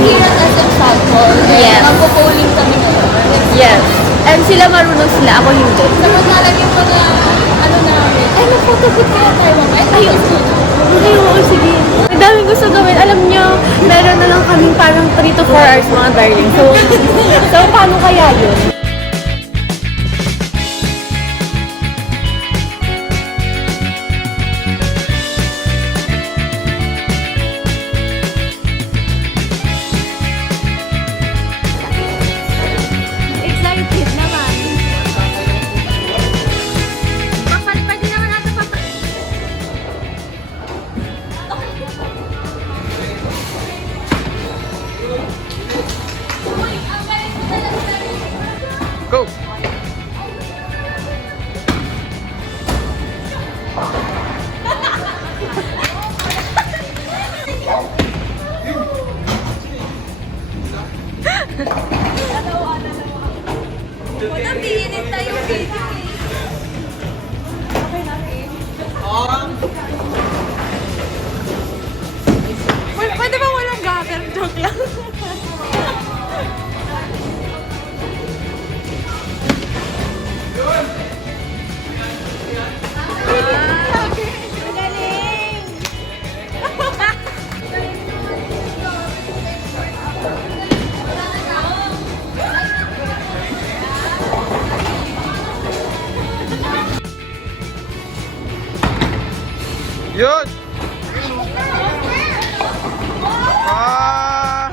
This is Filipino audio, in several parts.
Here at SM Sample, Yes. magpo-polling kami ngayon. Yes. And sila marunong sila, ako hindi. Samantalang yung mga, ano namin, ay, mag-photobooth kaya tayo mamaya. Ayun, Okay, oo, sige. Ang daming gusto gawin. Alam nyo, meron na lang kaming parang 3 to 4 hours mga darling. So paano kaya yun? Excited naman. Pwede naman natin Go! Walang piinit tayo video eh. Pwede ba walang gagawin? Joke lang. Yun! Ah!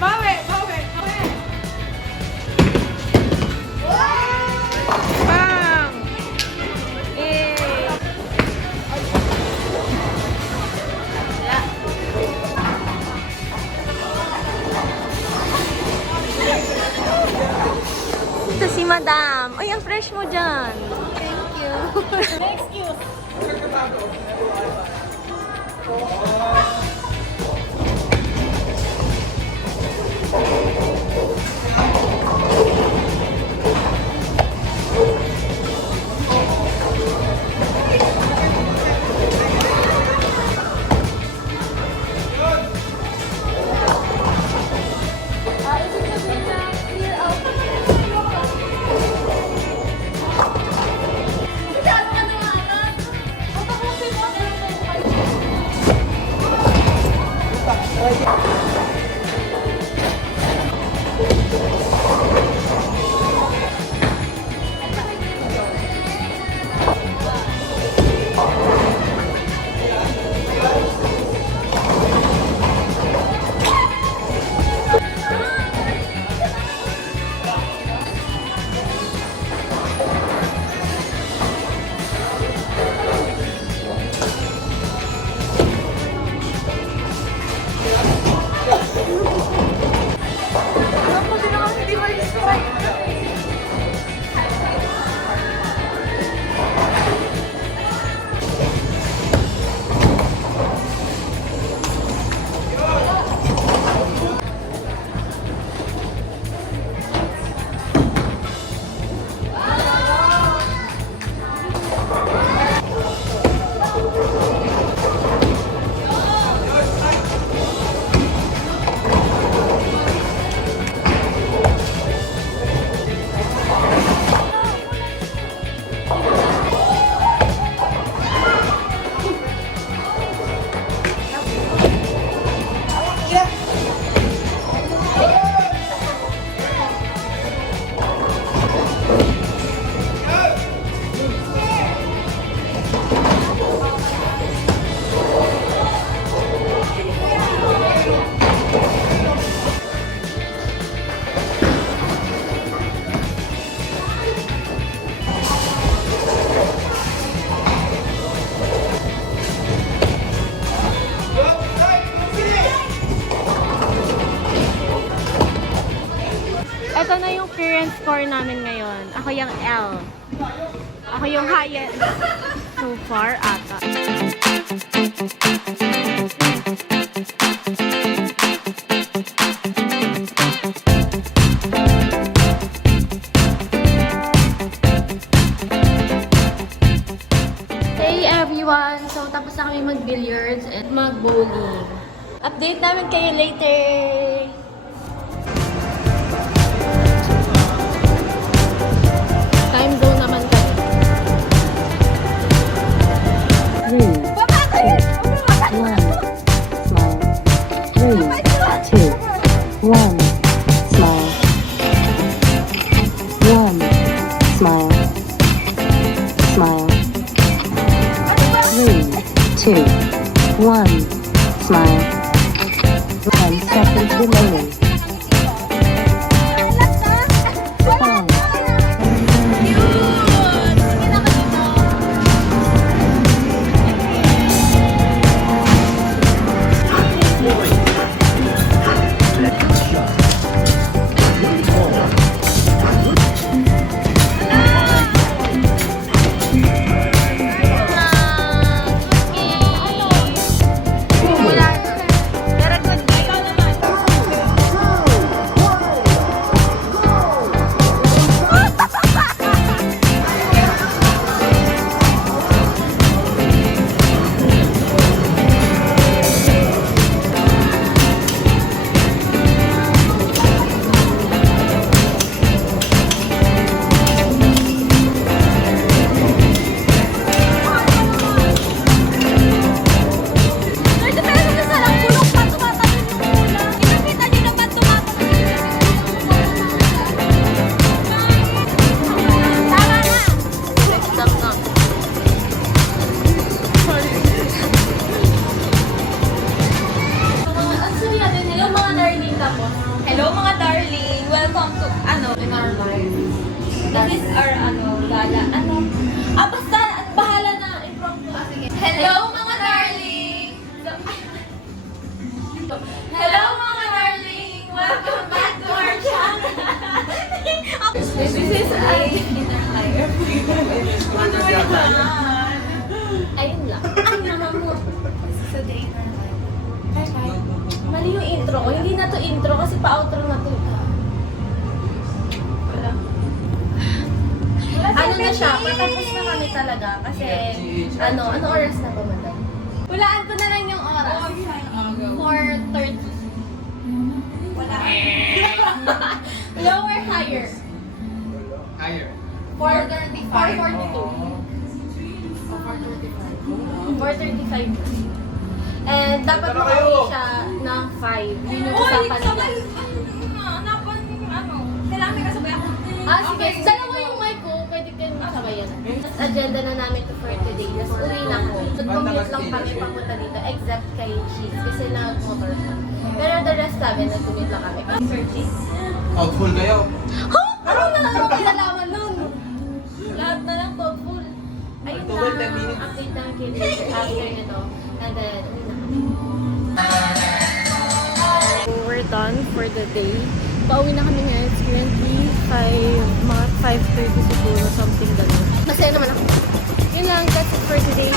Bawi! Bang! Eh! Ito si Madam. Ay, ang fresh mo dyan. Thank you. Excuse. Ito na yung current score namin ngayon. Ako yung L. Ako yung highest so far ata. everyone! So, tapos na kami mag-billiards and mag-bowling. Update namin kayo later! Time zone naman kami. 3, 2, 1, smile. 10 seconds remaining. 5, Hello mga darling! Welcome to, in our life. This is our, gala, basta, bahala na, impromptu. Hello mga darling! Hello mga darling! Welcome back to our channel! This is a in our life. Ayun lang. Ay, naman mo. This is a day in our life. Hi. Mali yung intro ko. Hindi na to intro kasi pa-outro na to. Ano na siya? Patapos na kami talaga kasi ano oras na ba, madam? Hulaan ko na lang yung oras. 4:30. Wala. Lower, higher. Higher. 4:35. 4:35. And dapat makauwi siya ng 5. Yun yung usapan nila. Kailangan may kasabay ako. Sige. Dalawa yung mic ko. Pwede kayo magsabayan. Agenda na namin to for today. Tapos uwi na ko. Nag-commute lang kami papunta dito. Except kay Cheese. Kasi nag-motor siya. Pero the rest namin, nag-commute lang kami. Sir Cheese. Outful kayo. Ano na lang ang kinalaman nun? Lahat na lang thoughtful. Ayun Ito ba, 10 lang. minutes? Update lang kayo after nito. And then, uwi na kami. So, we're done for the day. Pauwi na kami ngayon. It's currently mga 5:30 siguro, something ganun. Masaya naman ako. Yun lang, that's it for today.